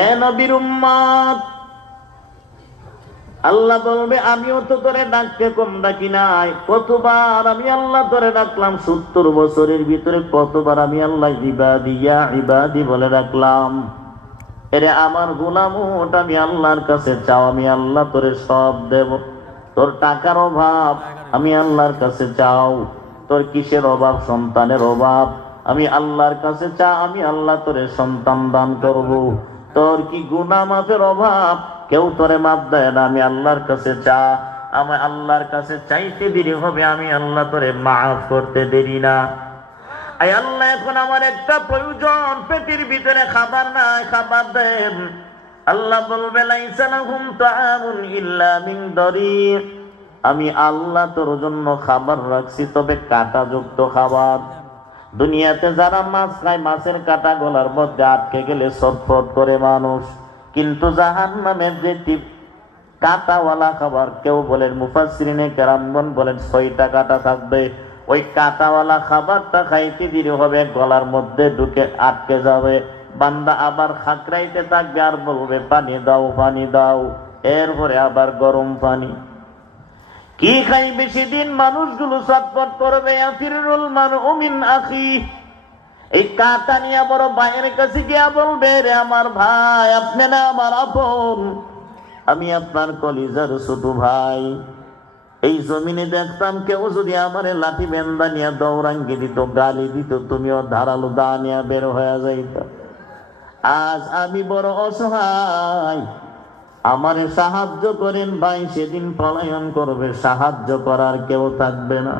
এ নবীর উম্মত, আল্লাহ বলবে আমিও তো তোরে ডাকতে কম ডাকি নাই। কতবার আমি আল্লাহ তোরে ডাকলাম 70 বছরের ভিতরে, কতবার আমি আল্লাহ ইবাদি ইয়া ইবাদি বলে ডাকলাম। এরে আমার গোলাম ওটা আমি আল্লাহর কাছে চাও, আমি আল্লাহ তোরে সব দেব। তোর টাকার অভাব আমি আল্লাহর কাছে চাও, তোর কিসের অভাব? সন্তানের অভাব, আমি আল্লাহর কাছে চা, আমি আল্লাহ তোরে সন্তান দান করব। তোর কি গুনাহ মাফের অভাব? কেউ তোরে মাফ দেয় না, আমি আল্লাহর কাছে চা, আমি আল্লাহর কাছে চাইতে দেরি হবে, আমি আল্লাহ তোরে মাফ করতে দেরি না। আয় আল্লাহ, এখন আমার একটা প্রয়োজন, পেটের ভিতরে খাবার নাই, খাবার দেন। আল্লাহ বলবে লাইসা লাহুম তাআমুন ইল্লা মিন দরি, আমি আল্লাহ তোর জন্য খাবার রাখছি, তবে কাঁটাযুক্ত খাবার। দুনিয়াতে যারা মাছ খায়, মাছের কাঁটা গলার মধ্যে আটকে গেলে ছটফট করে মানুষ, কিন্তু জাহান্নামের যে কাঁটাওয়ালা খাবার, কেউ বলেন মুফাসসিরিনে কেরামগণ বলেন 6টা কাঁটা থাকবে, ওই কাঁটাওয়ালা খাবারটা খাইতে দেরি হবে, গলার মধ্যে ঢুকে আটকে যাবে। বান্দা আবার খাকরাইতে থাকবে আর বলবে পানি দাও পানি দাও, এরপরে আবার গরম পানি। কি খাই বেশি দিন মানুষগুলো ছটফট করবে। আফিরুল মারউ মিন আখি, এই কাঁটা নিয়ে বড় ভাইয়ের কাছে গিয়া বলবে রে আমার ভাই, আপনি না আমার আপন, আমি আপনার কলিজার ছোট ভাই। এই জমিনে দেখতাম কেউ যদি আমার লাঠি বেন্দা নিয়ে দৌড়াঙ্গি দিত, গালি দিত, তুমিও ধারালো দা নিয়ে বের হয়ে যাইত। আজ আমি বড় অসহায়, আমারে সাহায্য করেন ভাই। সেদিন পলায়ন করবে, সাহায্য করার কেউ থাকবে না।